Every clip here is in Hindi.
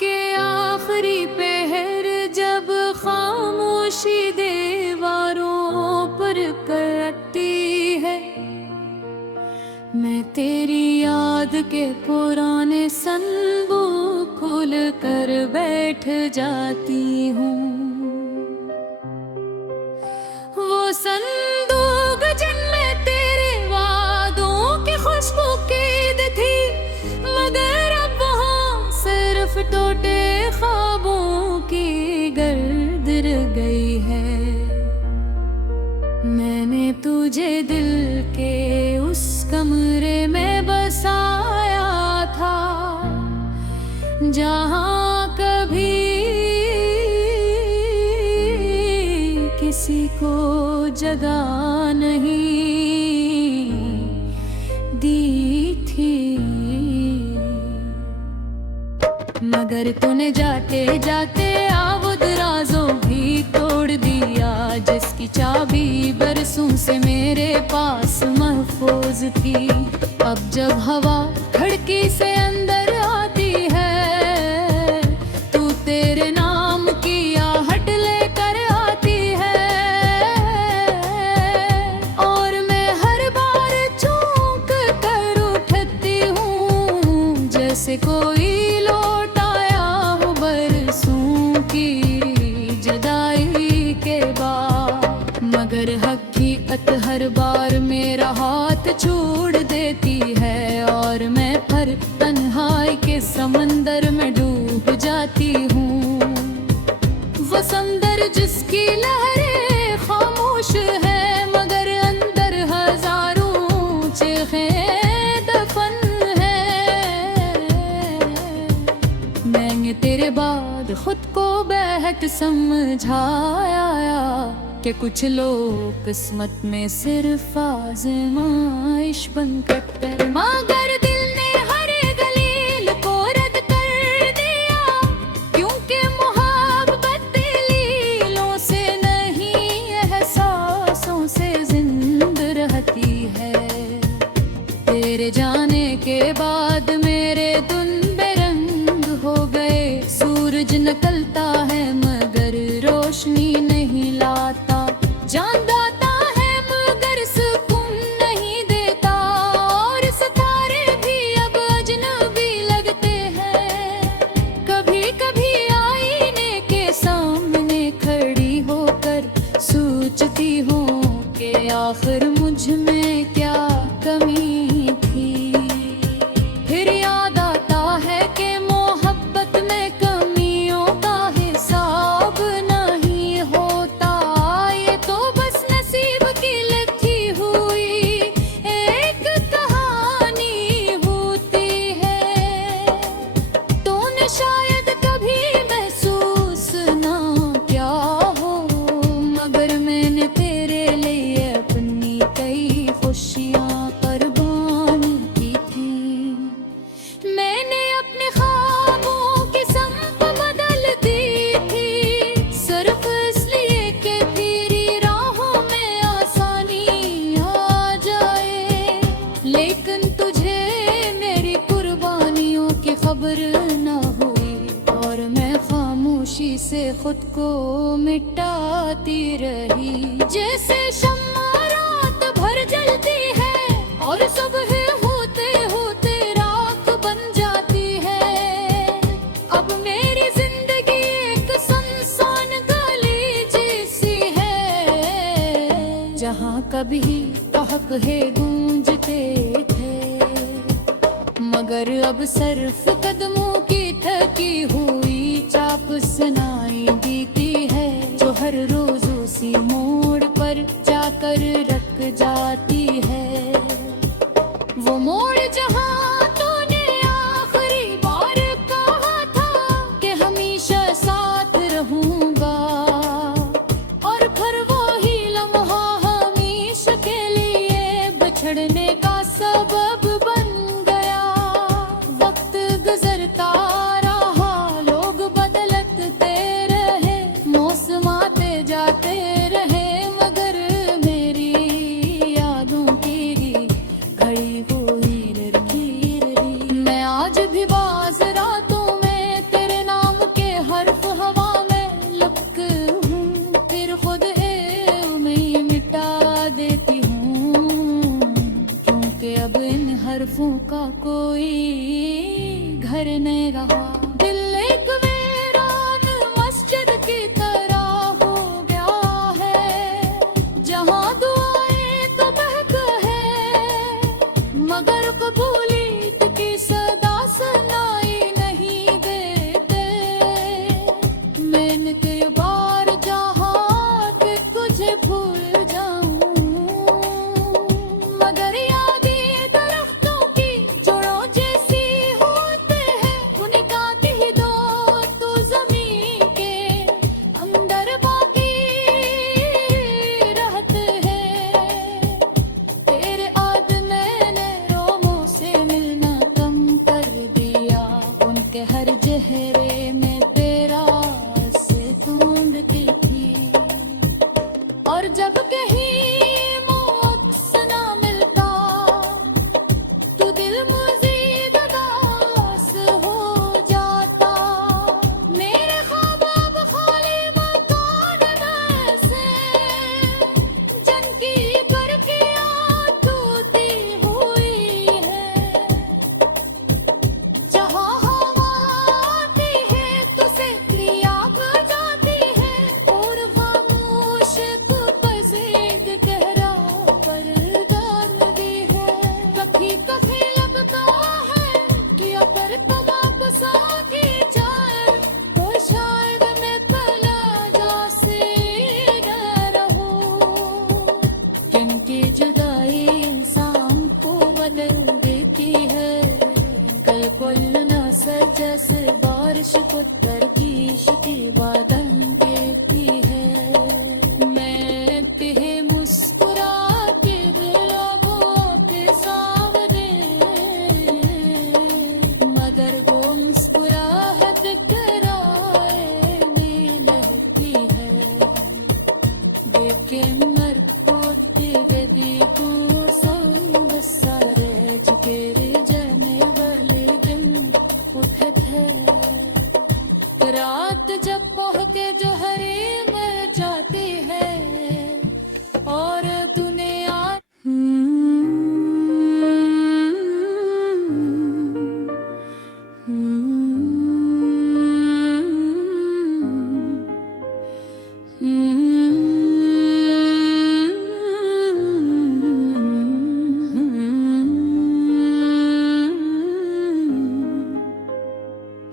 के आखिरी पहर जब खामोशी दीवारों पर करती है, मैं तेरी याद के पुराने संदूक खोल कर बैठ जाती हूँ। वो संदूक जिनमें तेरे वादों की खुशबू कैद थी, मगर अब वहाँ सिर्फ टूटे ख्वाबों की गर्द रह गई है। मैंने तुझे दिल के उस कमरे में बसाया था, जहाँ कभी किसी को जगह नहीं दी थी। मगर तूने जाते जाते आबुद राज़ों भी तोड़ दिया, जिसकी चाबी बरसों से मेरे पास महफूज थी। अब जब हवा खिड़की से अंदर आती है, तू तेरे नाम की आहट लेकर आती है, और मैं हर बार चौंक कर उठती हूँ, जैसे कोई लौट आया हो बरसों की जुदाई के बाद। मगर हकीकत हर बार मेरा हाथ छोड़ देती है, और मैं फिर तन्हाई के समंदर में डूब जाती हूँ। वो समंदर जिसकी लहरें खामोश है, मगर अंदर हजारों चीखें दफन है। मैंने तेरे बाद खुद को बेहद समझाया कि कुछ लोग किस्मत में सिर्फ आज़माइश बनकर, मगर दिल ने हर दलील को रद्द कर दिया, क्योंकि मोहब्बत दलीलों से नहीं एहसासों से जिंदा रहती है। तेरे जाने के बाद मेरे दिन बेरंग हो गए, सूरज निकलता है मगर रोशनी नहीं लाता, चांद आता है मगर सुकून नहीं देता, और सितारे भी अब अजनबी लगते हैं। कभी कभी आईने के सामने खड़ी होकर सोचती हूँ कि आखिर मुझ में क्या कमी थी। फिर याद आता है कि मोहब्बत में कमियों का हिसाब नहीं होता, ये तो बस नसीब की लिखी हुई एक कहानी होती है। तूने शायद कभी महसूस ना किया हो, मगर मैंने तेरे लिए अपनी कई खुशियाँ कुर्बान की थी। मैंने अपने ख्वाबों की संप बदल दी थी, सिर्फ इसलिए कि तेरी राहों में आसानी आ जाए। लेकिन तुझे मेरी कुर्बानियों की खबर न हुई, और मैं खामोशी से खुद को मिटाती रही। जैसे शम्मा रात भर जलती है और सुबह होते होते राख बन जाती है, अब मेरी जिंदगी एक सुनसान गली जैसी है, जहाँ कभी कहक है गूंजते थे, मगर अब सिर्फ कदमों की थकी हुई चाप सुनाई देती है, जो हर रोज उसी मोड़ पर जाकर रख जाती है। वो मोड़ जहाँ तूने आखिरी बार कहा था कि हमेशा साथ रहूंगा, और फिर वो ही लम्हा हमेशा के लिए बिछड़ने का सबब बन गया। वक्त गुजरता रहा, लोग बदलते रहे, मौसम आते जाते रहे, मगर मेरी यादों की खड़ी हुई लड़की रही। मैं आज भी बाज रातों में तेरे अब इन हरफों का कोई घर नहीं रहा। दिल एक वीरान मस्जिद की तरह हो गया है, जहाँ दुआएं तो महक है मगर कबूलियत की सदा सुनाई नहीं देते। मैंने कई बार चाहा कि तुझे भूल जाऊं, मगर यादें दरख्तों की जड़ों जैसी होते हैं, उनका कह दो तो जमीन के अंदर बाकी रहते हैं। तेरे आदमी ने रोमों से मिलना कम कर दिया, उनके हर चेहरे में तेरा से ढूंढती थी। और जब कहीं मौत से ना मिलता तो दिल मज़ीद उदास हो जाता। मेरे ख्वाब अब खाली मकान में से जिनकी बरकियां टूटी हुई है, जहाँ हवा आती है तो सिकरियाँ बजाती है और खामोश को पसीद गहरा पर्दा भी है। कभी कभी लगता है कि अगर तमाम साथी जाए तो शायद मैं तलजा से न रहूं, क्योंकि जुदाई इंसान को बदल देती है। कल कोई न जैसे बारिश को तरकीश की बादल देती है। मैं तुझे मुस्कुरा के लबों पे सावरे, मगर वो मुस्कुराहट कराए में लगती है। देखे मर पोते वेदी को संग सारे झुके रे जाने वाले दिन उठत है। रात जब पहुँचे जो हरी मर जाती है और दुनिया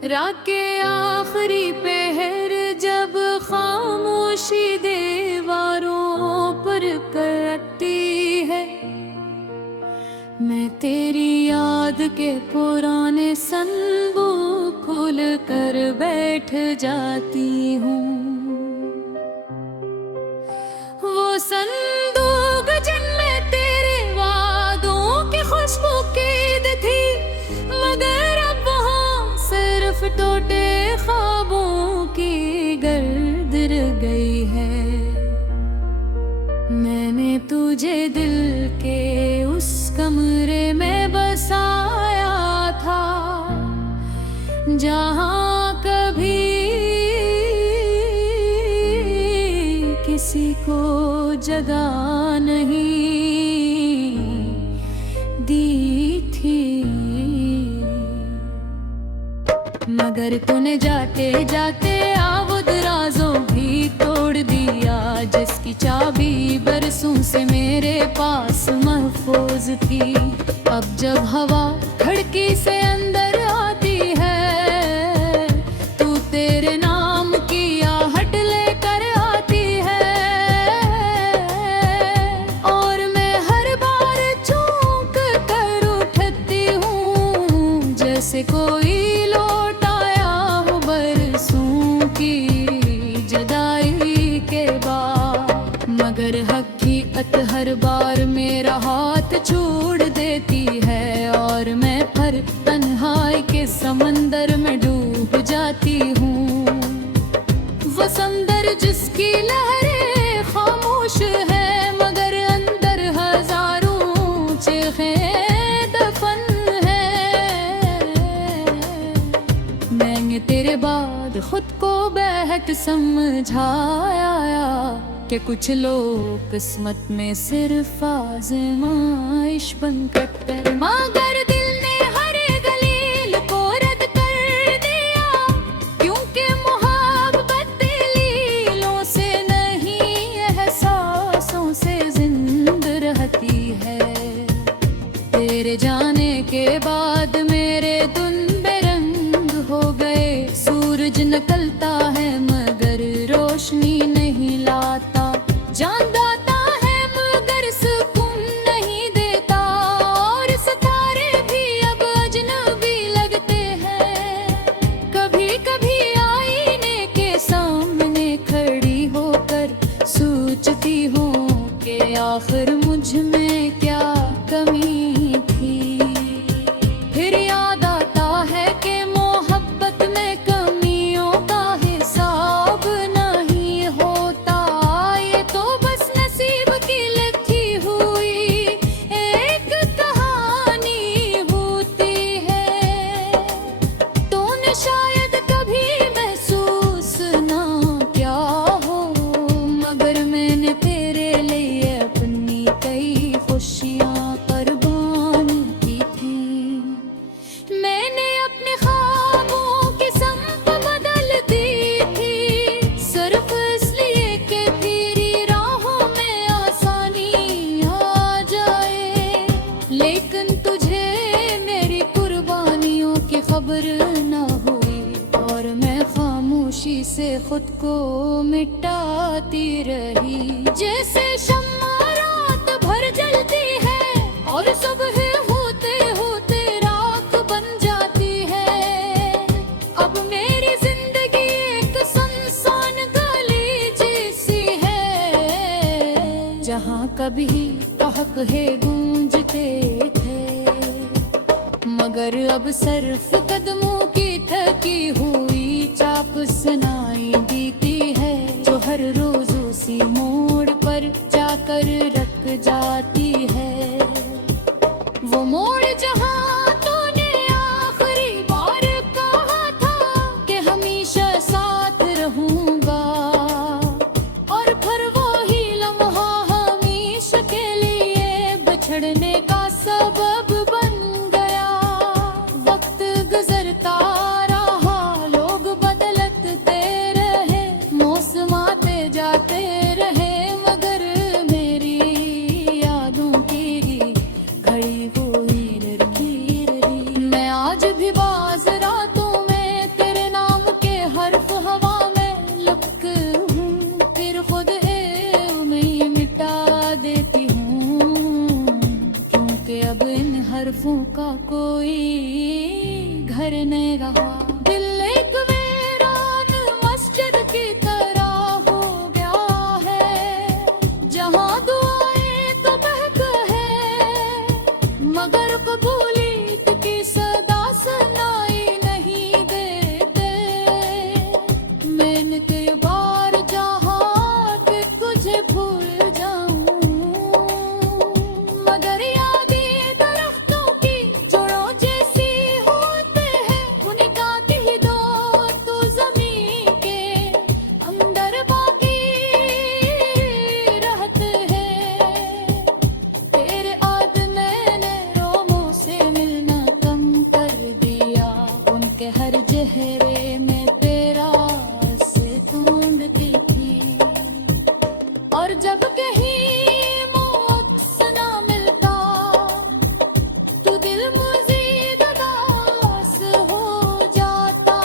रात के आखिरी पहर जब खामोशी दीवारों पर करती है, मैं तेरी याद के पुराने संदूक खोल कर बैठ जाती हूँ। वो संदूक जिनमें तेरे वादों की खुशबू कैद थी, मगर अब वहाँ सिर्फ टूटे ख्वाबों की गर्द रह गई है। मैंने तुझे दिल के उस कमरे में बसाया था जहाँ कभी किसी को जगह नहीं दी थी। मगर तूने जाते जाते आवुद राजों भी तोड़ दिया, जिसकी चाबी बरसों से मेरे पास महफूज थी। अब जब हवा खिड़की से अंदर आती है, तू तेरे नाम की आहट लेकर आती है और मैं हर बार चौंक कर उठती हूँ, जैसे कोई लौट आया हो बरसों की जुदाई के बाद। मगर हकीकत हर बार मेरा हाथ छोड़ देती है और मैं फिर तन्हाई के समंदर में डूब जाती हूँ। वो समंदर जिसकी लहरें खामोश है, मगर अंदर हजारों चीखें दफन है। मैंने तेरे बाद खुद को बेहद समझाया, कि कुछ लोग किस्मत में सिर्फ आजमाइश बन करते हैं। मगर दिल ने हर दलील को रद्द कर दिया, क्योंकि मोहब्बत दलीलों से नहीं एहसासों से जिंदा रहती है। तेरे जाने के बाद मेरे धुन बेरंग हो गए। सूरज निकलता है मगर रोशनी नहीं लाता, जान दाता है मगर सुकून नहीं देता। और सितारे भी अब अजनबी लगते हैं। कभी कभी आईने के सामने खड़ी होकर सोचती हूँ कि आखिर मुझ में क्या कमी थी। फिर याद आता है कि मोहब्बत में कमियों का हिसाब नहीं होता। ये तो बस नसीब की लिखी हुई एक कहानी होती है। तूने शायद कभी महसूस ना किया हो, मगर मैंने तेरे लिए अपनी कई खुशियाँ कुर्बान की थी। मैंने अपने ख्वाबों की संप बदल दी थी, सिर्फ इसलिए कि तेरी राहों में आसानी आ जाए। लेकिन तुझे मेरी कुर्बानियों की खबर न हुई, और मैं खामोशी से खुद को मिटाती रही। जैसे शम्मा रात भर जलती है और सुबह होते होते राख बन जाती है। अब मेरी जिंदगी एक सुनसान गली जैसी है, जहाँ कभी कहक है गूंजते थे, मगर अब सिर्फ कदमों की थकी हुई चाप सुनाई देती है, जो हर रोज उसी मोड़ पर जाकर रख जाती है। वो मोड़ जहाँ तूने आखिरी बार कहा था कि हमेशा साथ रहूंगा, और फिर वो ही लम्हा हमेशा के लिए बिछड़ने का सबब बन गया। वक्त गुजरता रहा, लोग बदलते रहे, मौसम आते जाते रहे, मगर मेरी यादों की खड़ी हुई लड़की रही। मैं आज भी बाज़ रातों में तेरे नाम के हर्फ हवा में लिख हूँ, फिर खुद मैं मिटा देती हूँ, क्योंकि अब इन हर्फों का कोई घर नहीं रहा। दिल एक वीरान मस्जिद की तरह हो गया है, जहाँ दुआएं तो बहक है, मगर कबूलियत की सदा सुनाई नहीं देते। मैंने कई बार चाहा कि तुझे भूल जाऊं, मगर यादें दरख्तों की जड़ों जैसी होते हैं। उनका कह दो तो जमीन के अंदर बाकी रहते हैं। तेरे याद मैंने रोमों से मिलना कम कर दिया, उनके हर चेहरे में तेरा से ढूंढती थी। और जब कहीं मौत से ना मिलता तो दिल मज़ीद उदास हो जाता।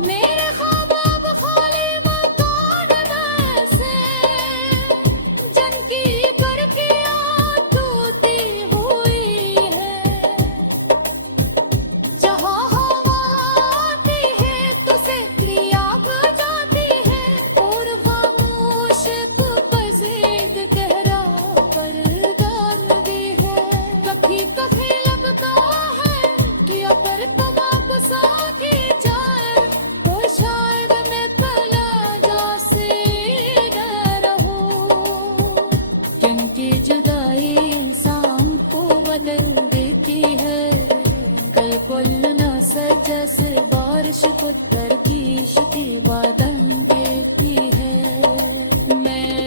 मेरे ख्वाब अब खाली मकान ऐसे, जिनकी खिड़कियाँ टूटी हुई है, जहाँ हवा आती है तो सिकरियाँ बजाती है, और खामोश पसीद गहरा पर्दा भी है। कभी कभी लगता है कि अगर तमाम साथी जाए तो शायद मैं कलाजा से न रहूं, क्योंकि जुदाई इंसान को बदल देती है। कल कुल न सजस बारिश को तरकीश की बादल देती है। मैं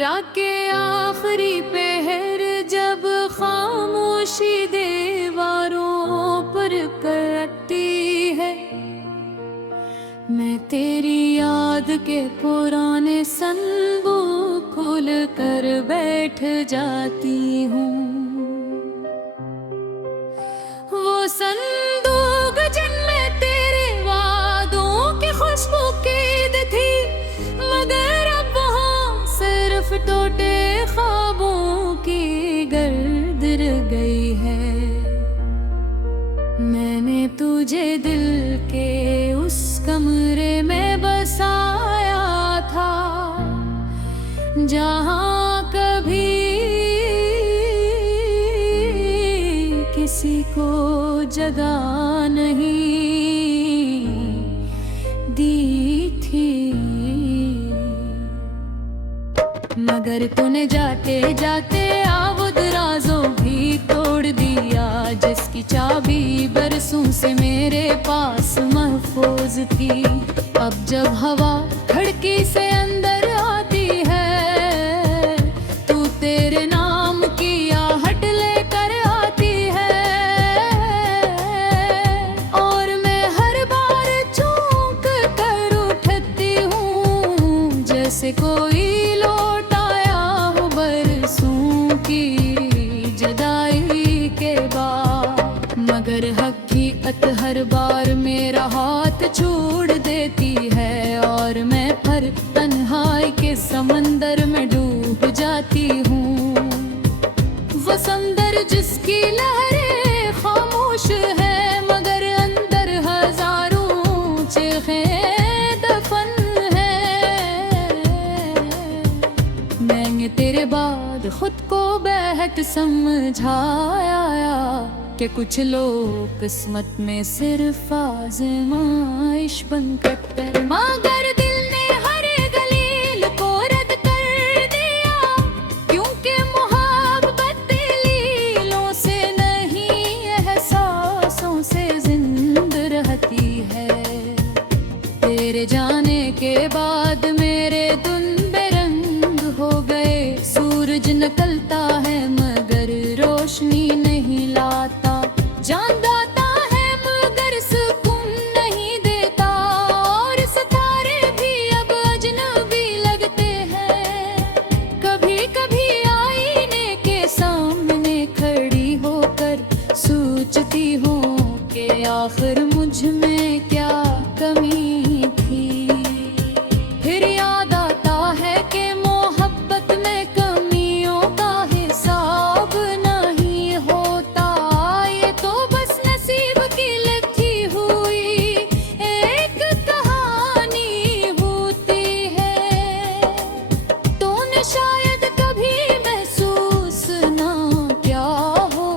रात के आखिरी पहर जब खामोशी दीवारों पर करती है, मैं तेरी याद के पुराने संदूक खोल कर बैठ जाती हूँ। वो संदूक जिनमें तेरे वादों की खुशबू कैद थी, मगर अब वहाँ सिर्फ टूटे ख्वाबों की गर्द रह गई है। मैंने तुझे दिल के उस कमरे में बसाया था, जहाँ कभी किसी को जगह नहीं दी थी। मगर तूने जाते जाते आबुद राज़ों भी तोड़ दिया, जिसकी चाबी बरसों से मेरे पास महफूज थी। अब जब हवा खिड़की से अंदर आती है, तू तेरे नाम की आहट लेकर आती है, और मैं हर बार चौंक कर उठती हूँ, जैसे कोई लौट आया हो बरसों की जुदाई के बाद। मगर हकीकत हर बार मेरा हाथ छोड़ देती है, और मैं फिर तन्हाई के समंदर में डूब जाती हूँ। वो समंदर जिसकी लहरें खामोश है, मगर अंदर हजारों चीखें दफन है। मैंने तेरे बाद खुद को बेहद समझाया कि कुछ लोग किस्मत में सिर्फ आज़माइश बनकर, मगर दिल ने हर दलील को रद्द कर दिया, क्योंकि मोहब्बत दलीलों से नहीं एहसासों से जिंदा रहती है। तेरे जाने के बाद मेरे दिन बेरंग हो गए, सूरज निकलता है मगर रोशनी नहीं लाता, जान दाता है मगर सुकून नहीं देता, और सितारे भी अब अजनबी लगते हैं। कभी कभी आईने के सामने खड़ी होकर सोचती हूँ कि आखिर मुझ में क्या कमी थी। फिर याद आता है कि मोहब्बत में कमियों का हिसाब नहीं होता, ये तो बस नसीब की लिखी हुई एक कहानी होती है। तूने शायद कभी महसूस ना किया हो,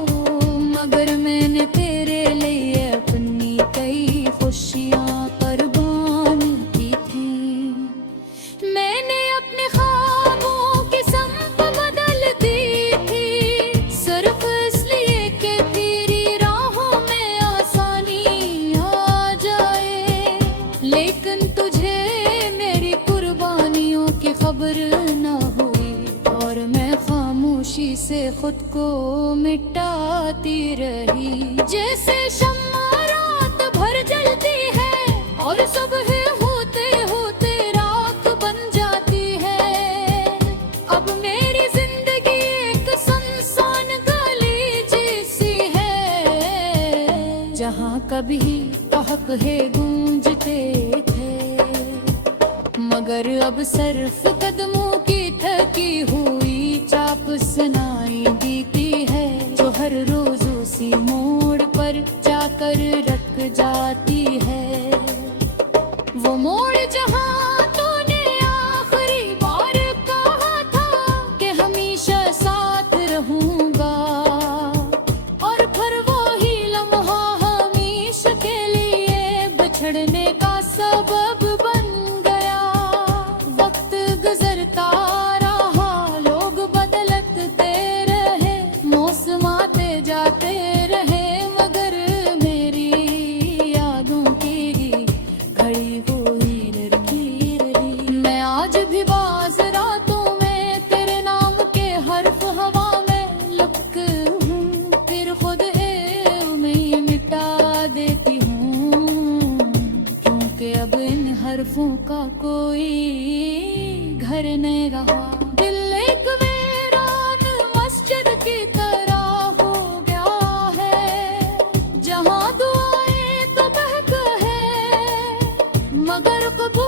मगर मैंने तेरे लिए अपनी कई खुशियाँ कुर्बान की थी। मैंने अपने ख्वाबों की संप बदल दी थी, सिर्फ इसलिए कि तेरी राहों में आसानी आ जाए। लेकिन तुझे मेरी कुर्बानियों की खबर न हुई, और मैं खामोशी से खुद को मिटाती रही। जैसे शम्मा रात भर जलती है और सुबह होते होते राख बन जाती है, अब मेरी जिंदगी एक सुनसान गली जैसी है, जहाँ कभी तहक है गूंजते थे, मगर अब सिर्फ कदमों की थकी हुई चाप सुनाई देती है, जो हर रोज उसी मोड़ पर जाकर रख जाती है। वो मोड़ जहाँ तूने आखिरी बार कहा था कि हमेशा साथ रहूंगा, और फिर वो ही लम्हा हमेशा के लिए बिछड़ने का सबब बन गया। वक्त गुजरता रहा, लोग बदलते रहे, मौसम आते जाते रहे, मगर मेरी यादों की घड़ी हुई लड़की रही। मैं आज भी बाज रातों में हरफों का कोई घर नहीं रहा। दिल एक वीरान मस्जिद की तरह हो गया है, जहाँ दुआएं तो बहक है मगर कबूल